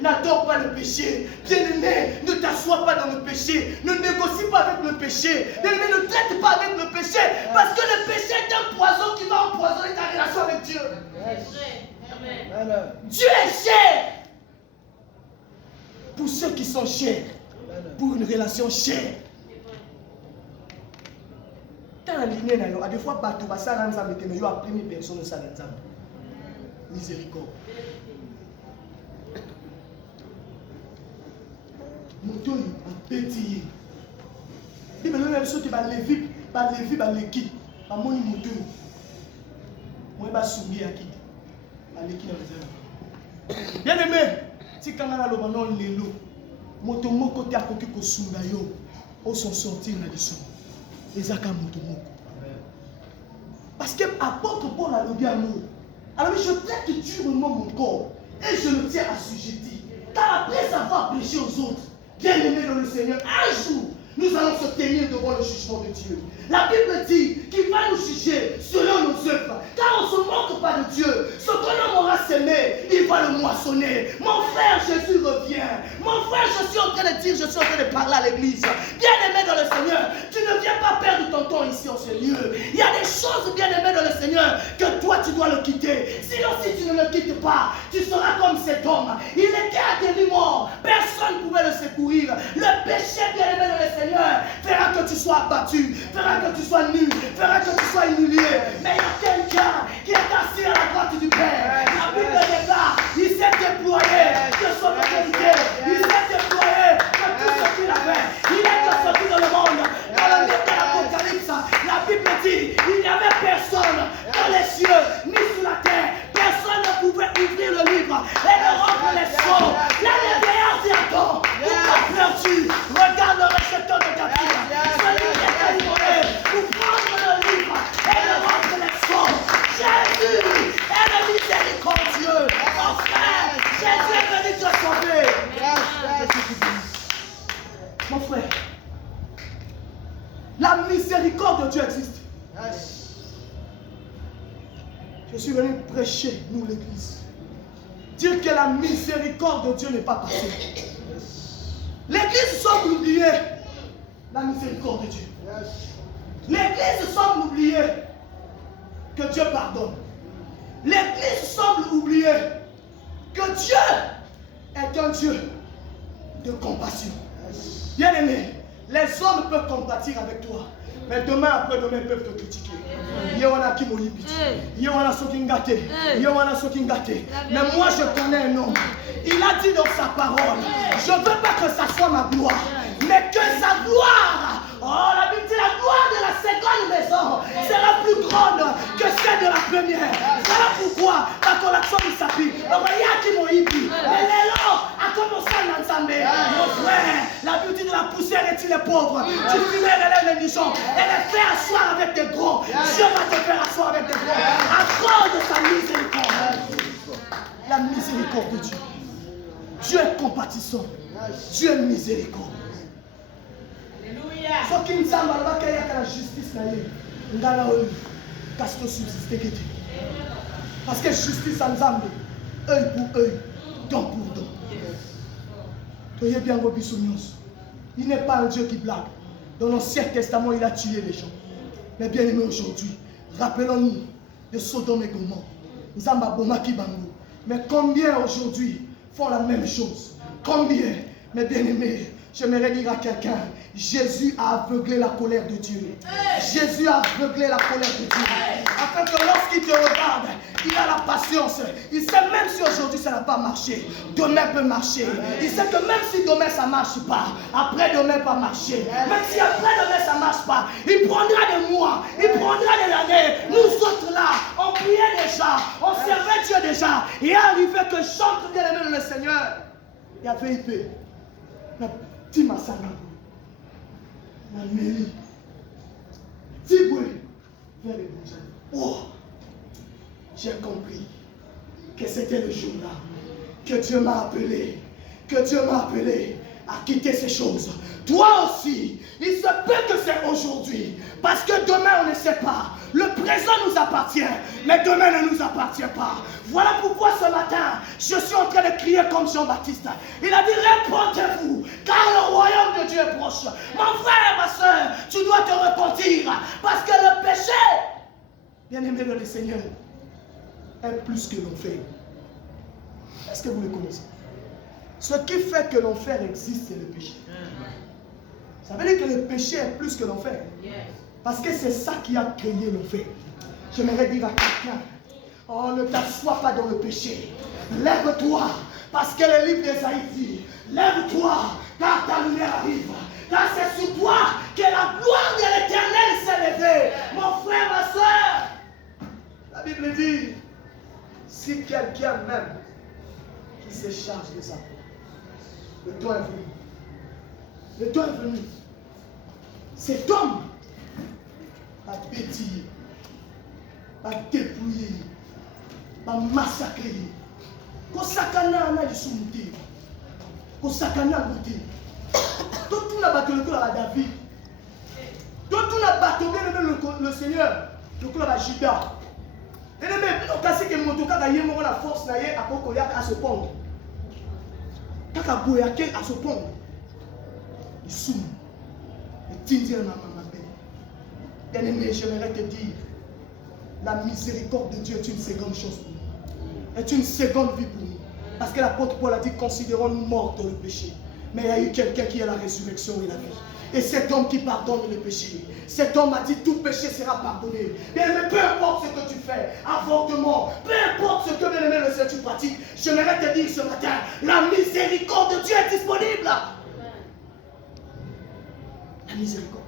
N'adore pas le péché. Bien-aimé, ne t'assois pas dans le péché. Ne négocie pas avec le péché. Bien-aimé, ne traite pas avec le péché. Parce que le péché est un poison qui va empoisonner ta relation avec Dieu. Amen. Dieu est cher. Pour ceux qui sont chers. Pour une relation chère. Dans la lignée, à des fois, bateau, ça l'a nzambe, mais il y a première personne de ça nzambe. Miséricorde. Moto a pétillé. Il me même chose qui va lever, l'équipe. À mon moto. Moi, je vais soumis à qui? À l'équipe dans les airs. Bien aimé, si quand on a le ballon, l'élo, moto moko te a coquille ko sunda yo, au son sortir na dessous. Ezaka moto moko. Parce que apôtre Paul a dit à nous. Alors je traite durement mon corps et je le tiens assujetti. Car après avoir péché aux autres, bien-aimés dans le Seigneur, un jour, nous allons se tenir devant le jugement de Dieu. La Bible dit qu'il va nous juger selon nos œuvres. Car on ne se moque pas de Dieu. Ce qu'on homme aura semé, il va le moissonner. Mon frère Jésus revient. Mon frère, je suis en train de dire, je suis en train de parler à l'église. Bien-aimé dans le Seigneur, tu ne viens pas perdre ton temps ici en ce lieu. Il y a des choses, bien-aimé dans le Seigneur, que toi tu dois le quitter. Sinon, si tu ne le quittes pas, tu seras comme cet homme. Il était à demi-mort. Personne ne pouvait le secourir. Le péché, bien-aimé dans le Seigneur, fera que tu sois abattu, fera que tu sois nu, fera que tu sois humilié. Mais il y a quelqu'un qui est assis à la droite du Père. La Bible déclare, il s'est déployé de son autorité, il s'est déployé de tout ce qu'il avait. Il est sorti dans le monde. Dans le livre de l'Apocalypse, la Bible dit, il n'y avait personne dans les cieux, ni sur la terre. Personne ne pouvait ouvrir le livre et le rendre les sceaux. Là, les vieillards disent, attends, pourquoi pleures-tu? Regarde le récepteur de ta vie. Celui qui est délivré pour prendre le livre et le rendre les sceaux. Jésus est le miséricordieux. Mon frère, Jésus est venu te sauver. Mon frère, la miséricorde de Dieu existe. Je suis venu prêcher, nous l'église. Dire que la miséricorde de Dieu n'est pas passée. L'église semble oublier la miséricorde de Dieu. L'église semble oublier que Dieu pardonne. L'église semble oublier que Dieu est un Dieu de compassion. Bien aimé, les hommes peuvent compatir avec toi. Mais demain après-demain, ils peuvent te critiquer. Il y en a qui m'ont dit, il y en a ceux qui ont gâté, il y en a ceux qui ont gâté. Mais moi, je connais un homme. Il a dit dans sa parole, je ne veux pas que ça soit ma gloire, mais que sa gloire, oh la Bible dit, la gloire de la seconde maison sera plus grande que celle de la première. Voilà pourquoi, quand on a fait une sapi, il y a qui m'ont dit, mais l'élan a commencé à l'ensemble. Mon frère, la Bible dit de la poussière est-il les pauvres, tu fumais les ménichons, et les fait asseoir avec des gros. Dieu va te faire asseoir avec des gros. À cause de sa miséricorde. La miséricorde de Dieu. Dieu est compatissant. Dieu est miséricorde. Alléluia. Ce qui nous semble qu'il y a la justice, parce que justice en Zambie, œil pour œil, dent pour dent. Il n'est pas un Dieu qui blague. Dans l'Ancien Testament, il a tué les gens. Mais bien aimé aujourd'hui, rappelons-nous de Sodome et Gomorrhe. Nzamba Bomaki Bango. Mais combien aujourd'hui font la même chose? Combien? Mais bien aimé, j'aimerais dire à quelqu'un, Jésus a aveuglé la colère de Dieu. Jésus a aveuglé la colère de Dieu. Afin que lorsqu'il te regarde, il a la patience. Il sait même si aujourd'hui ça n'a pas marché, demain peut marcher. Il sait que même si demain ça ne marche pas, après demain va marcher. Même si après demain ça ne marche pas, il prendra des mois, il prendra des années. Nous autres là, on priait déjà, on servait Dieu déjà. Il est arrivé que chante bien aimé le Seigneur. Il y avait IP. La petite Massana. La mairie. Tiboué. Vers les bougeons. Oh! J'ai compris que c'était le jour-là que Dieu m'a appelé. Que Dieu m'a appelé à quitter ces choses. Toi aussi, il se peut que c'est aujourd'hui. Parce que demain, on ne sait pas. Le présent nous appartient, mais demain ne nous appartient pas. Voilà pourquoi ce matin, je suis en train de crier comme Jean-Baptiste. Il a dit, répondez-vous, car le royaume de Dieu est proche. Mon frère, ma soeur, tu dois te repentir. Parce que le péché, bien-aimé dans le Seigneur, est plus que l'enfer. Est-ce que vous le connaissez? Ce qui fait que l'enfer existe, c'est le péché. Ça veut dire que le péché est plus que l'enfer. Parce que c'est ça qui a créé l'enfer. J'aimerais dire à quelqu'un, oh, ne t'assois pas dans le péché. Lève-toi, parce que le livre d'Ésaïe dit, lève-toi, car ta lumière arrive. Car c'est sur toi que la gloire de l'Éternel s'est levée. Mon frère, ma soeur, la Bible dit, si quelqu'un même qui se charge de sa peau, le temps est venu. Le temps est venu. Cet homme va pétiller, va dépouiller, va massacrer. Kosakana na lisumuti. Kosakana muti. Tout n'a battu le coup à David. Tout n'a battu le Seigneur. Le coup à Judas. Et le même, on casse que mon toka gagne la force naie à Kokoyak à se pondre. Kaka boyake à se pondre. Il soum. Et tindir ma maman. Bien-aimé, j'aimerais te dire, la miséricorde de Dieu est une seconde chose pour nous. Est une seconde vie pour nous. Parce que l'apôtre Paul a dit, considérons-nous morts dans le péché. Mais il y a eu quelqu'un qui est la résurrection et la vie. Et cet homme qui pardonne le péché, cet homme a dit, tout péché sera pardonné. Bien-aimé, peu importe ce que tu fais, avortement, peu importe ce que, bien-aimé, le Seigneur tu pratiques, j'aimerais te dire ce matin, la miséricorde de Dieu est disponible. La miséricorde.